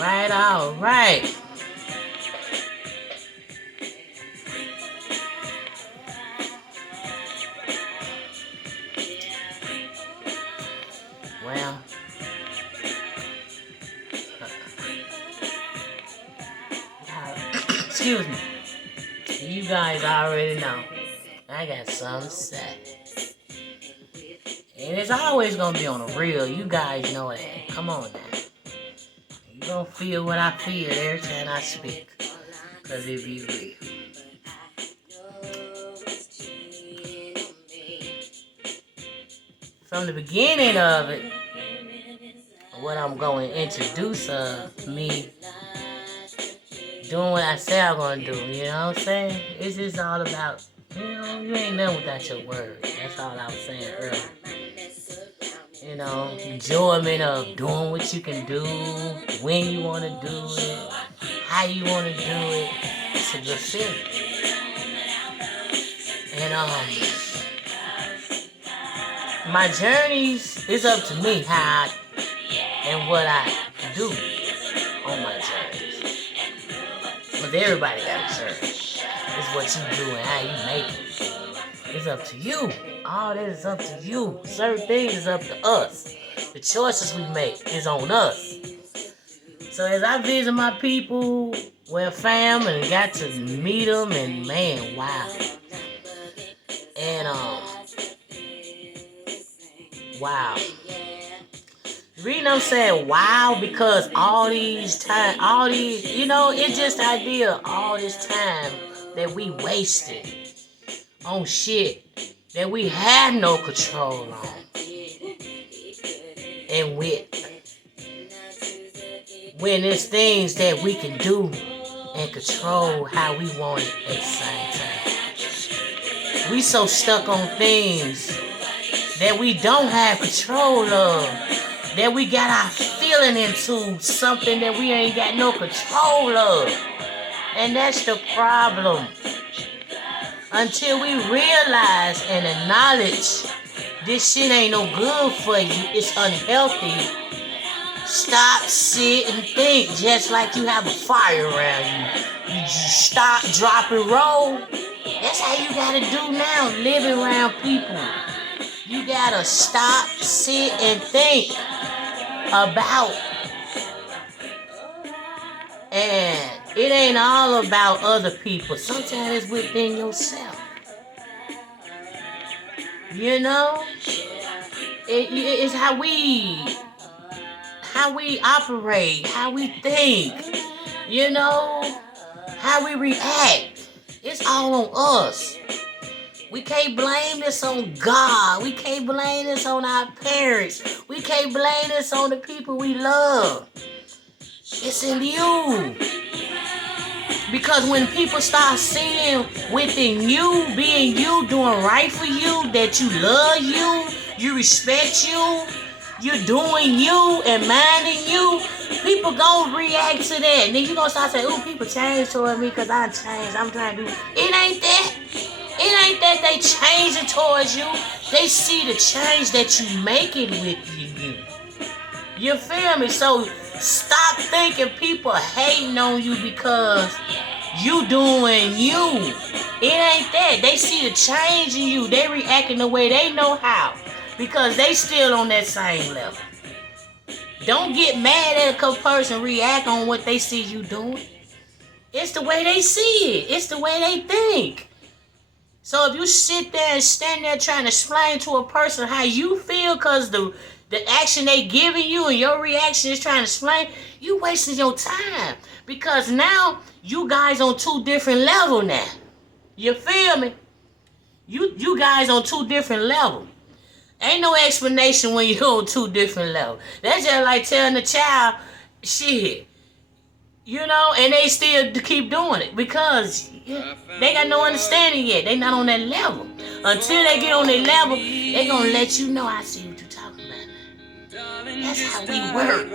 right, all right. Well, excuse me. You guys already know. I got something to say. And it's always gonna be on the real. You guys know that. Come on now. You gonna feel what I feel every time I speak. Cause it be real. From the beginning of it, what I'm going to introduce me doing what I say I'm going to do, you know what I'm saying? It's just all about, you ain't nothing without your word. That's all I was saying earlier. Enjoyment of doing what you can do, when you want to do it, how you want to do it. It's a good feeling. And my journeys, it's up to me how and what I do on my journeys. Because everybody got a journey. It's what you do and how you make it. It's up to you. All that is up to you. Certain things is up to us. The choices we make is on us. So as I visit my people, fam, and got to meet them, and man, wow. And wow. The reason I'm saying wow, because all these, it's just the idea of all this time that we wasted on shit that we had no control on. And when there's things that we can do and control how we want it at the same time. We so stuck on things that we don't have control of, that we got our feeling into something that we ain't got no control of. And that's the problem. Until we realize and acknowledge this shit ain't no good for you, it's unhealthy, stop, sit, and think. Just like you have a fire around you. You just stop, drop, and roll. That's how you gotta do now, living around people. You gotta stop, sit, and think about. And it ain't all about other people. Sometimes it's within yourself. It's how we operate, how we think, how we react. It's all on us. We can't blame this on God. We can't blame this on our parents. We can't blame this on the people we love. It's in you. Because when people start seeing within you, being you, doing right for you, that you love you respect you, you're doing you and minding you, people gonna react to that. And then you gonna start saying, ooh, people change toward me because I changed. I'm trying to do. It ain't that. It ain't that they changing towards you. They see the change that you making with you. You feel me? So stop thinking people hating on you because you doing you. It ain't that. They see the change in you. They reacting the way they know how. Because they still on that same level. Don't get mad at a person react on what they see you doing. It's the way they see it. It's the way they think. So if you sit there and stand there trying to explain to a person how you feel because the action they giving you and your reaction is trying to explain, you wasting your time. Because now you guys on two different levels now. You feel me? You guys on two different levels. Ain't no explanation when you're on two different levels. That's just like telling a child, shit. And they still keep doing it because they got no understanding yet. They not on that level. Until they get on that level, they gonna let you know, I see what you're talking about. That's how we work.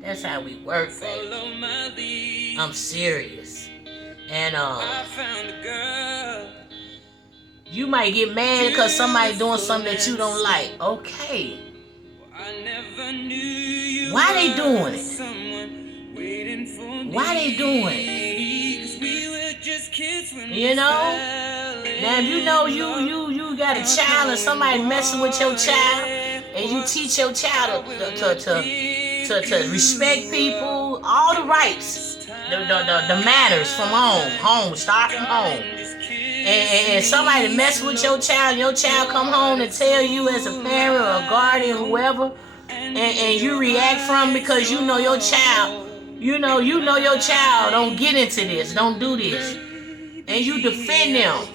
That's how we work, baby. I'm serious. And you might get mad because somebody doing something that you don't like. Okay. Why they doing it? Why they doing it? You know? Now if you know you got a child and somebody messing with your child and you teach your child to respect people, all the rights, the manners from home, start from home. And somebody mess with your child come home and tell you as a parent or a guardian, whoever, and you react from because you know your child, you know your child don't get into this, don't do this, and you defend them.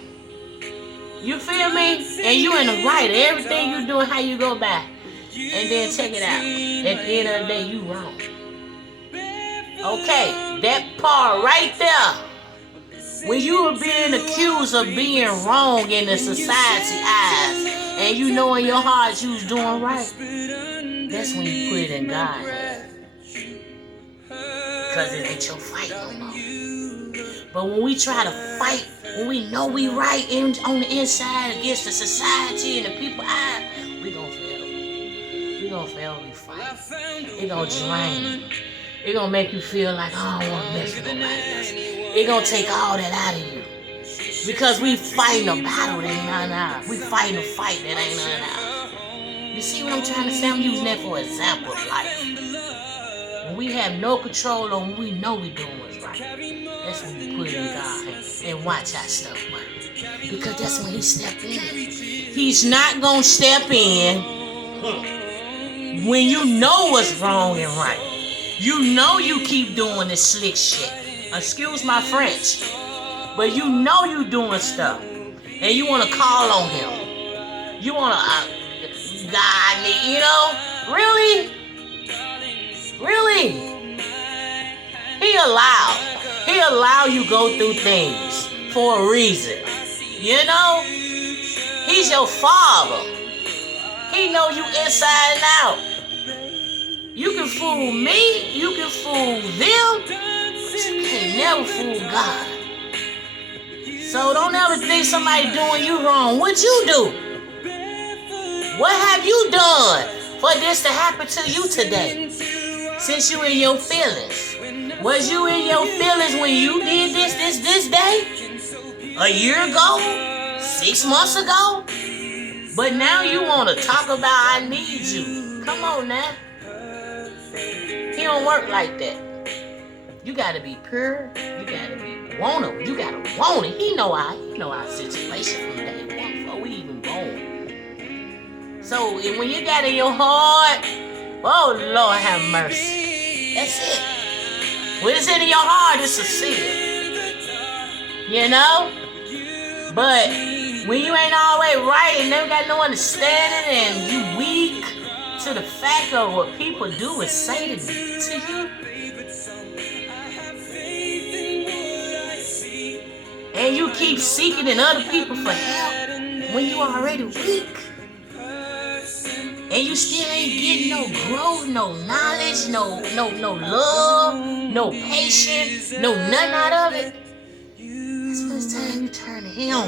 You feel me? And you in the right. Everything you doing, how you go by, and then check it out. At the end of the day, you wrong. Okay, that part right there. When you are being accused of being wrong in the society eyes, and you know in your heart you was doing right, that's when you put it in God's hands. Because it ain't your fight no more. But when we try to fight, when we know we right on the inside against the society and the people eyes, we gonna fail. We gonna fail when we fight. It gonna drain. It gonna make you feel like, oh, I don't want to mess with nobody else. It gonna take all that out of you. Because we fighting a battle that ain't nothing out. We fighting a fight that ain't nothing out. You see what I'm trying to say? I'm using that for an example of life. When we have no control on what we know we doing what's right, that's when we put it in God's hands and watch our stuff work. Because that's when He step in. He's not gonna step in when you know what's wrong and right. You know you keep doing this slick shit. Excuse my French. But you know you doing stuff. And you want to call on Him. You want to, God, you know? Really? Really? He allow you go through things for a reason. You know? He's your Father. He know you inside and out. You can fool me, you can fool them, but you can't never fool God. So don't ever think somebody doing you wrong. What you do? What have you done for this to happen to you today? Since you in your feelings. Was you in your feelings when you did this day? A year ago? 6 months ago? But now you want to talk about I need you. Come on now. He don't work like that. You gotta be pure. You gotta be want him. You gotta want it. He know our situation from day one before we even born. So when you got in your heart, oh Lord have mercy. That's it. When it's in your heart, it's a sin. You know? But when you ain't always right and never got no understanding and you weak to the fact of what people do and say to you, and you keep seeking in other people for help when you already weak, and you still ain't getting no growth, no knowledge, no love, no patience, no nothing out of it, that's when it's time you turn to Him.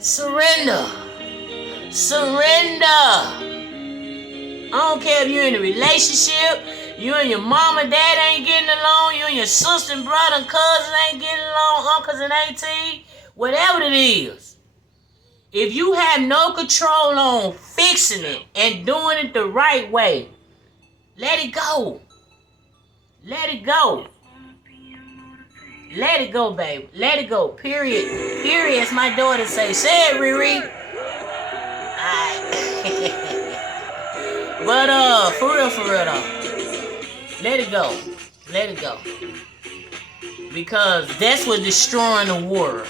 Surrender. I don't care if you're in a relationship, you and your mom and dad ain't getting along, you and your sister and brother and cousin ain't getting along, uncles and aunties, whatever it is. If you have no control on fixing it and doing it the right way, let it go. Let it go. Let it go, baby. Let it go. Period. Period, as my daughter say. Say it, Riri. Alright. But for real though, let it go. Let it go. Because that's what's destroying the world.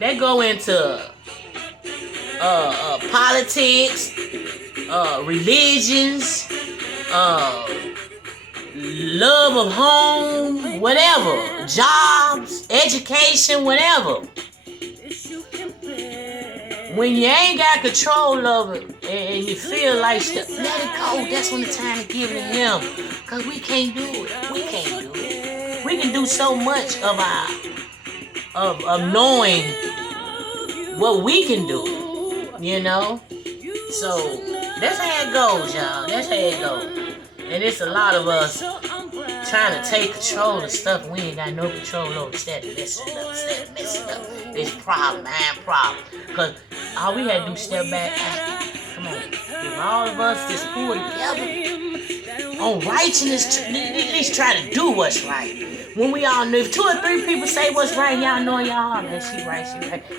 That go into politics, religions, love of home, whatever, jobs, education, whatever. When you ain't got control of it and you feel like stuff, let it go. That's when the time to give it to Him. Because we can't do it. We can't do it. We can do so much of knowing what we can do, you know? So that's how it goes, y'all. That's how it goes. And it's a lot of us trying to take control of stuff we ain't got no control over. Instead of messing up, It's problem, man, problem. Because all we had to do step back. Come on. If all of us just pull together on righteousness, at least try to do what's right. When we all know, if 2 or 3 people say what's right, y'all know in your heart, man, she right.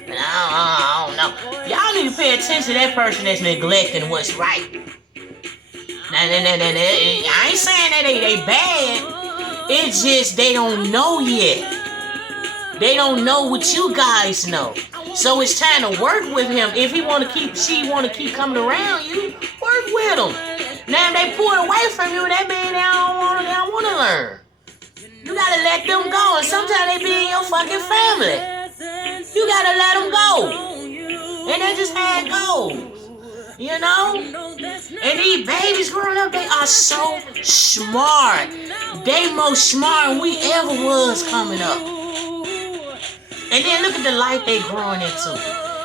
But I don't know. Y'all need to pay attention to that person that's neglecting what's right. Now, I ain't saying that they bad. It's just they don't know yet. They don't know what you guys know. So it's time to work with him. If she want to keep coming around you, work with them. Now if they pull away from you, that means they don't want to learn. You gotta let them go. And sometimes they be in your fucking family. You gotta let them go. And that's just how it goes. You know? And these babies growing up, they are so smart. They more smart than we ever was coming up. And then look at the life they growing into.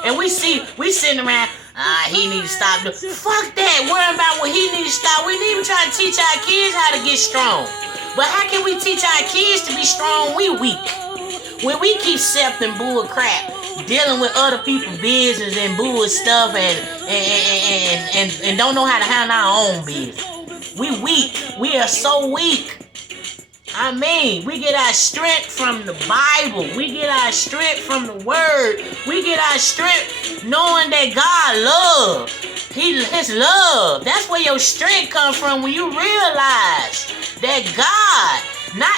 And we sitting around, he need to stop. Fuck that. Worry about what he need to stop. We need to try to teach our kids how to get strong. But how can we teach our kids to be strong? We weak. When we keep accepting bull crap, dealing with other people's business and bull stuff and don't know how to handle our own business. We weak. We are so weak. I mean, we get our strength from the Bible. We get our strength from the Word. We get our strength knowing that God loves. His love. That's where your strength comes from when you realize that God, not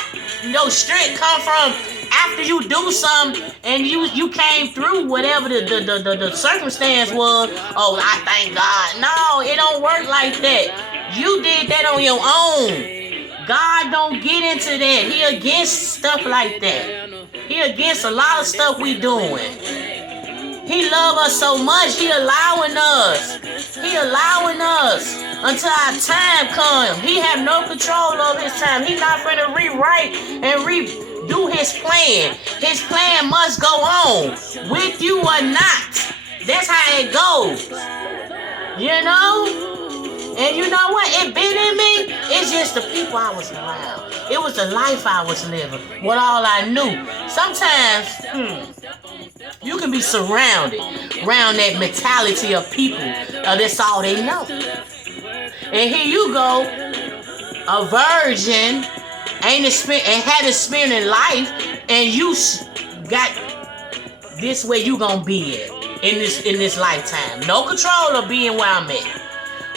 your strength come from after you do something and you came through whatever the circumstance was. Oh, I thank God. No, it don't work like that. You did that on your own. God don't get into that. He against stuff like that. He against a lot of stuff we doing. He love us so much. He allowing us until our time comes. He have no control over his time. He's not finna rewrite and redo his plan. His plan must go on, with you or not. That's how it goes. You know? And you know what? It been in me. It's just the people I was around. It was the life I was living. What all I knew. Sometimes, you can be surrounded around that mentality of people. That's all they know. And here you go, a virgin, and had a spending life, and you got this where you gonna be at in this lifetime. No control of being where I'm at.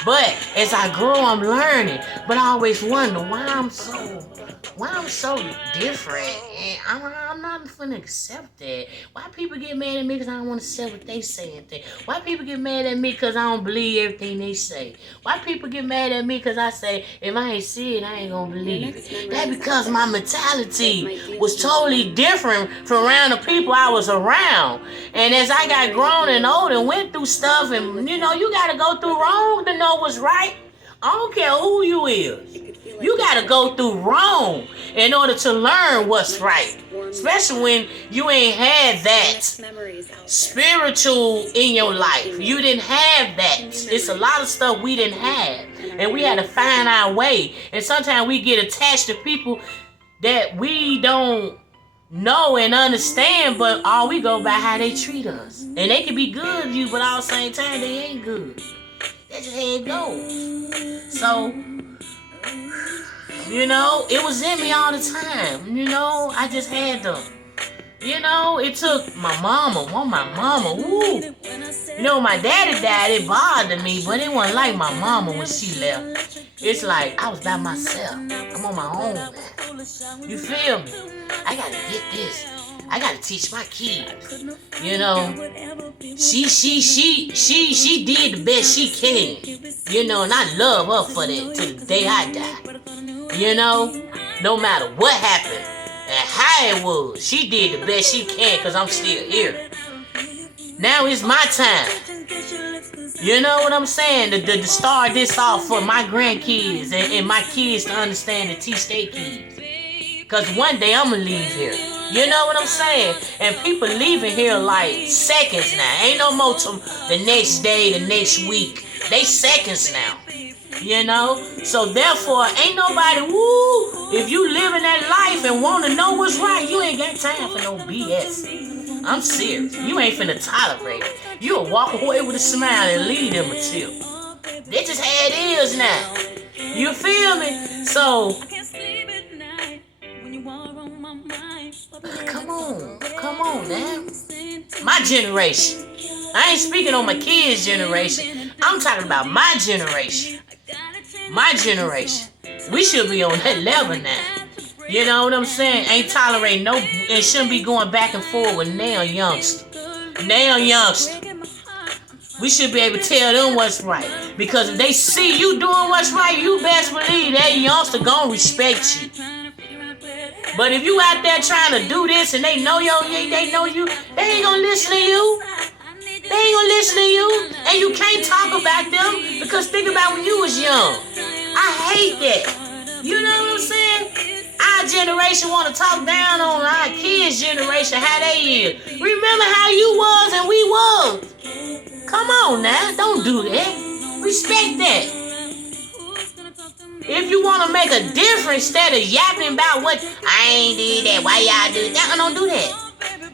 But as I grow, I'm learning. But I always wonder why I'm so different. And I'm not gonna accept that. Why people get mad at me because I don't want to accept what they say and think? Why people get mad at me because I don't believe everything they say? Why people get mad at me because I say, if I ain't see it, I ain't gonna believe it? That's because my mentality was totally different from around the people I was around. And as I got grown and old and went through stuff, and you gotta go through wrong to know what's right. I don't care who you is. You gotta go through wrong in order to learn what's right. Especially when you ain't had that spiritual in your life. You didn't have that. It's a lot of stuff we didn't have. And we had to find our way. And sometimes we get attached to people that we don't know and understand, but all we go by how they treat us. And they can be good to you, but all the same time they ain't good. That's just how it goes. So, it was in me all the time. I just had to. It took my mama. Woo. My daddy died. It bothered me, but it wasn't like my mama when she left. It's like I was by myself. I'm on my own now. You feel me? I gotta get this. I gotta teach my kids. She did the best she can. And I love her for that till the day I die. No matter what happened and how it was, she did the best she can because I'm still here. Now it's my time. You know what I'm saying? To start this off for my grandkids and my kids to understand and teach their kids. Because one day I'm going to leave here. You know what I'm saying? And people leaving here like seconds now. Ain't no more till the next day, the next week. They seconds now. You know? So therefore, ain't nobody, if you living that life and want to know what's right, you ain't got time for no BS. I'm serious. You ain't finna tolerate it. You'll walk away with a smile and leave them a tip. That's just how it is now. You feel me? So, come on now. My generation. I ain't speaking on my kids' generation. I'm talking about my generation. My generation. We should be on that level now. You know what I'm saying? Ain't tolerating no, and shouldn't be going back and forth with now youngsters. Now youngsters. We should be able to tell them what's right. Because if they see you doing what's right, you best believe that youngster gonna respect you. But if you out there trying to do this and they know you, they ain't gonna listen to you. They ain't gonna listen to you. And you can't talk about them because think about when you was young. I hate that. You know what I'm saying? Our generation want to talk down on our kids' generation, how they is. Remember how you was and we was. Come on now, don't do that. Respect that. If you want to make a difference instead of yapping about what, I ain't did that, why y'all do that, don't do that.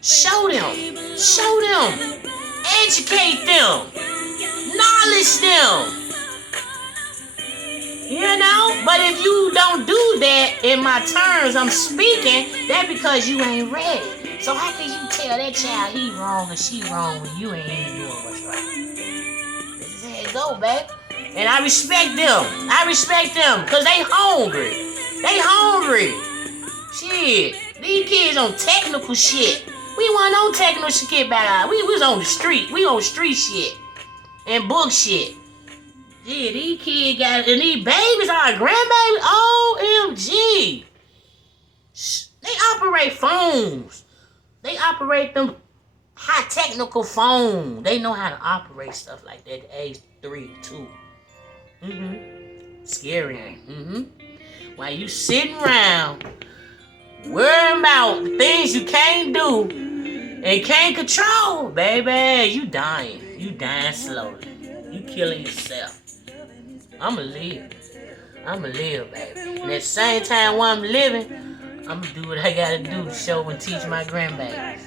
Show them. Educate them. Knowledge them. You know? But if you don't do that in my terms, I'm speaking, that's because you ain't ready. So how can you tell that child he wrong and she wrong when you ain't even doing what's right? This is how it go, baby. And I respect them. Because they hungry. Shit. These kids on technical shit. We wasn't on technical shit back out. We was on the street. We on street shit. And book shit. Yeah, these kids got, and these babies are grandbabies. OMG. They operate phones. They operate them high technical phones. They know how to operate stuff like that at age 3, 2. Scary, ain't? While you sitting around worrying about the things you can't do and can't control, baby, you dying. You dying slowly. You killing yourself. I'ma live, baby. And at the same time while I'm living, I'ma do what I gotta do to show and teach my grandbabies.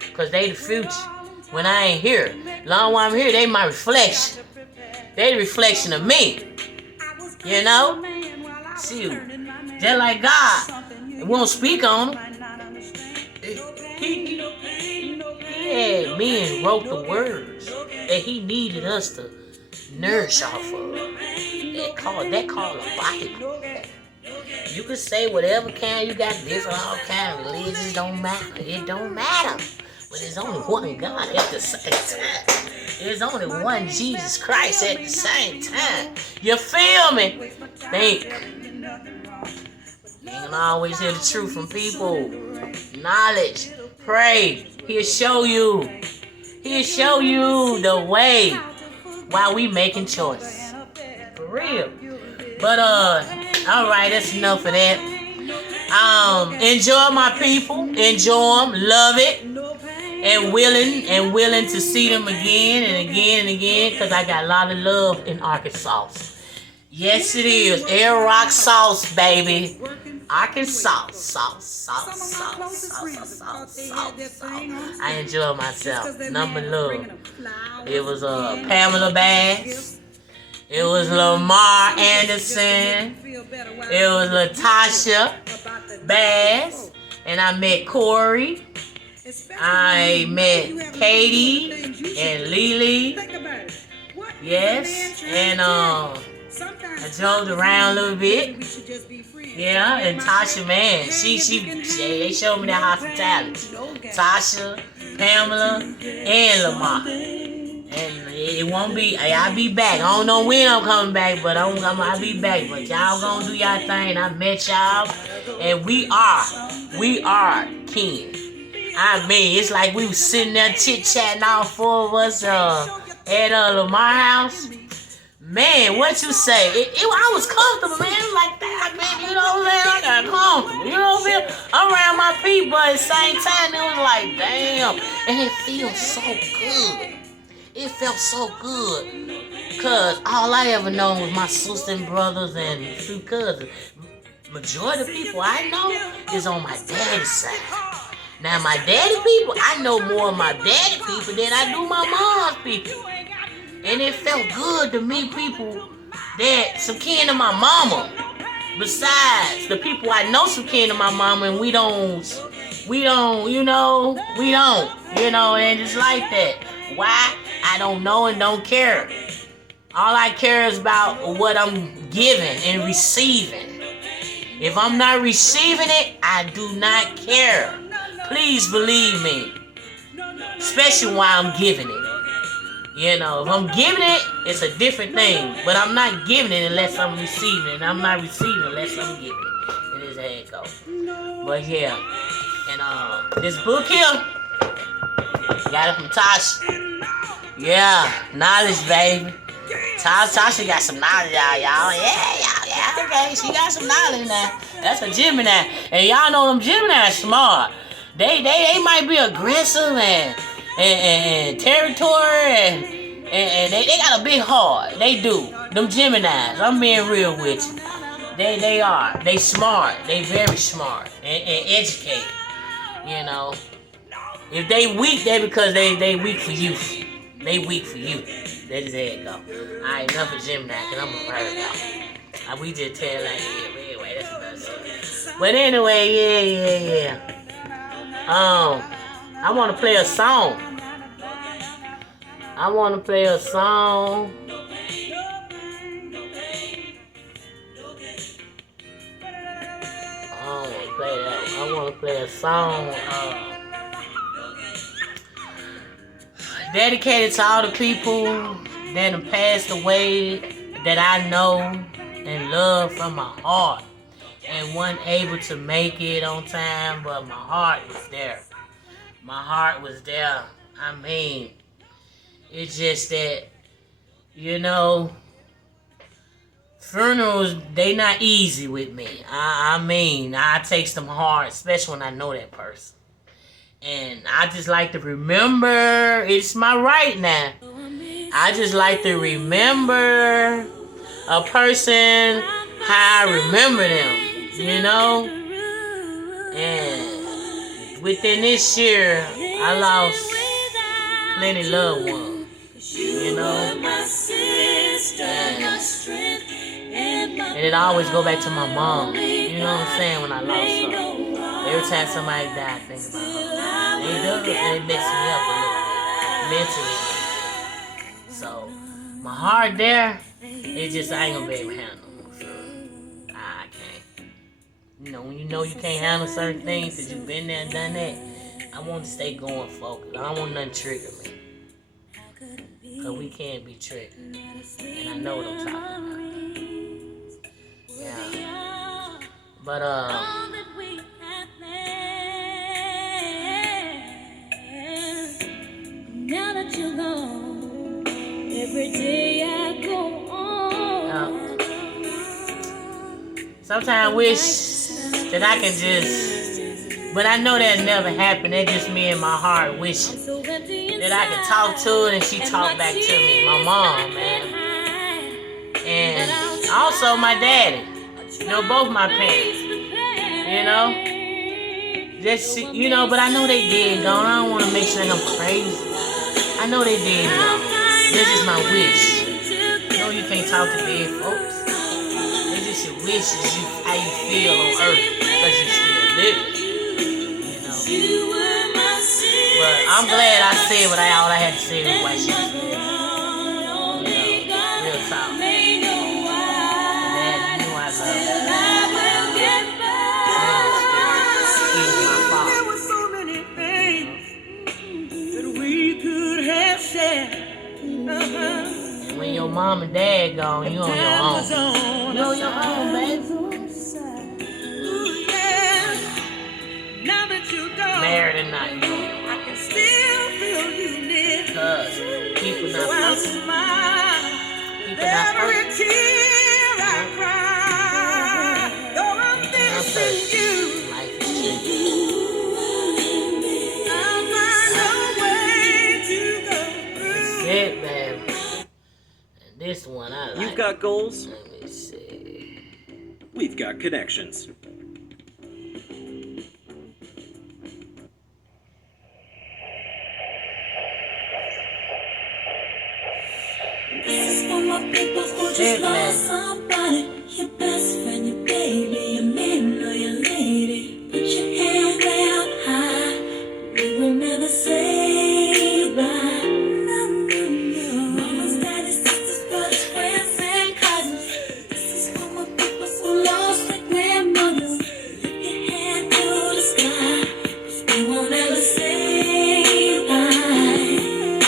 Because they the future. When I ain't here. Long while I'm here, they my reflection. They the reflection of me. You know? See, just like God. We won't speak on them. He had men wrote the words that he needed us to nourish off of. That called a Bible. You can say whatever kind you got, different all kind of religions, don't matter. It don't matter. But there's only one God at the same time. There's only one Jesus Christ at the same time. You feel me? Think. You can always hear the truth from people. Knowledge. Pray. He'll show you. He'll show you the way while we making choices. For real. But alright, that's enough of that. Enjoy my people. Enjoy them. Love it. And willing to see them again and again and again, because I got a lot of love in Arkansas. Yes, it is. Air Rock sauce, baby. Arkansas sauce. I enjoy myself. Number love. It was Pamela Bass. It was Lamar Anderson. It was Latasha Bass. And I met Corey. I met Katie and Lily. Yes. And I drove around a little bit. Yeah, and Tasha, man, they showed me that hospitality. Tasha, Pamela, and Lamar. And it won't be, I'll be back. I don't know when I'm coming back, but I'll be back. But y'all gonna do y'all thing. I met y'all, and we are kin. I mean, it's like we was sitting there chit-chatting, all four of us at Lamar house. Man, what you say? I was comfortable, man. Like that, baby. You know what I'm saying? I got comfortable. You know what I'm saying? I'm around my people, but at the same time, it was like, damn. And it feels so good. It felt so good. Because all I ever known was my sister and brothers and a few cousins. Majority of the people I know is on my daddy's side. Now my daddy people, I know more of my daddy people than I do my mom's people. And it felt good to meet people that some kin to my mama. Besides the people I know some kin to my mama, and we don't, and it's like that. Why? I don't know and don't care. All I care is about what I'm giving and receiving. If I'm not receiving it, I do not care. Please believe me. Especially while I'm giving it. If I'm giving it, it's a different thing. But I'm not giving it unless I'm receiving it. And I'm not receiving unless I'm giving it. And this is how it goes. But yeah. And this book here, got it from Tasha. Yeah, knowledge, baby. Tasha got some knowledge, y'all. Yeah, okay. She got some knowledge now. That's a Gemini. And y'all know them Gemini smart. They might be aggressive and territory and they got a big heart. They do. Them Geminis. I'm being real with you. They are. They smart. They very smart and educated. If they weak, they because they weak for you. They weak for you. That is how it go. Alright, enough of Gemini, cause I'm a Virgo. We just tell like anyway, that's another story. But anyway, yeah. I wanna play a song. I wanna play a song. I wanna play a song. Dedicated to all the people that have passed away that I know and love from my heart and wasn't able to make it on time, but my heart was there. My heart was there. I mean, it's just that, funerals, they not easy with me. I takes them hard, especially when I know that person. And I just like to remember, it's my right now. I just like to remember a person, how I remember them, And within this year, I lost plenty loved ones, And it always go back to my mom, you know what I'm saying, when I lost her. Every time somebody die, I think about her. It messed me up a little bit, mentally. So, my heart there, it's just, I ain't gonna be able to handle it. So, I can't. When you can't handle certain things, because you've been there and done that, I want to stay going focused. I don't want nothing to trigger me. Because we can't be triggered. And I know what I'm talking about. Yeah. But, now that you're gone, every day I go on. Sometimes I wish that I can just, but I know that never happened. That's just me in my heart wishing that I could talk to her and she talk back to me. My mom, man. And also my daddy. Both my parents. Just, but I know they dead gone. I don't want to make sure I'm crazy. I know they dead gone. That's just my wish. You can't talk to dead folks. It's just your wish, how you feel on earth, because you still living. But I'm glad I said all I had to say was why she was living. Real talk. And Dad, I love you. There were so many things that we could have said. And when your mom and dad gone, you on your own. You on your own, baby. Married or not, you on your own. I can still feel you near. Because people not perfect. People not perfect. Every tear I cry, though I'm missing you. Life is tricky. I'll find a way to go through. That's it, baby. And this one I like. You've got goals? Let me see. We've got connections. This is for my people who just lost somebody. Your best friend, your baby, your man or your lady. Put your hand out high. We will never say bye. No, no, no. Mamas, daddies, sisters, brothers, friends, and cousins. This is for my people who lost their grandmothers. Lift your hand to the sky, 'cause we won't ever say bye.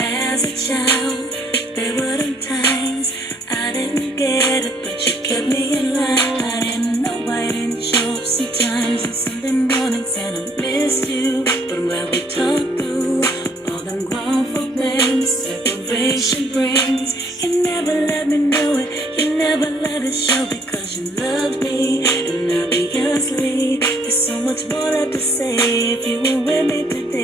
As a child, there were them times I didn't get it, but you kept me in line. I didn't know I didn't show up sometimes on Sunday mornings, and I missed you. But I'm glad we talked through all them grown folk things separation brings. You never let me know it, you never let it show, because you loved me, and obviously there's so much more left to say. If you were with me today,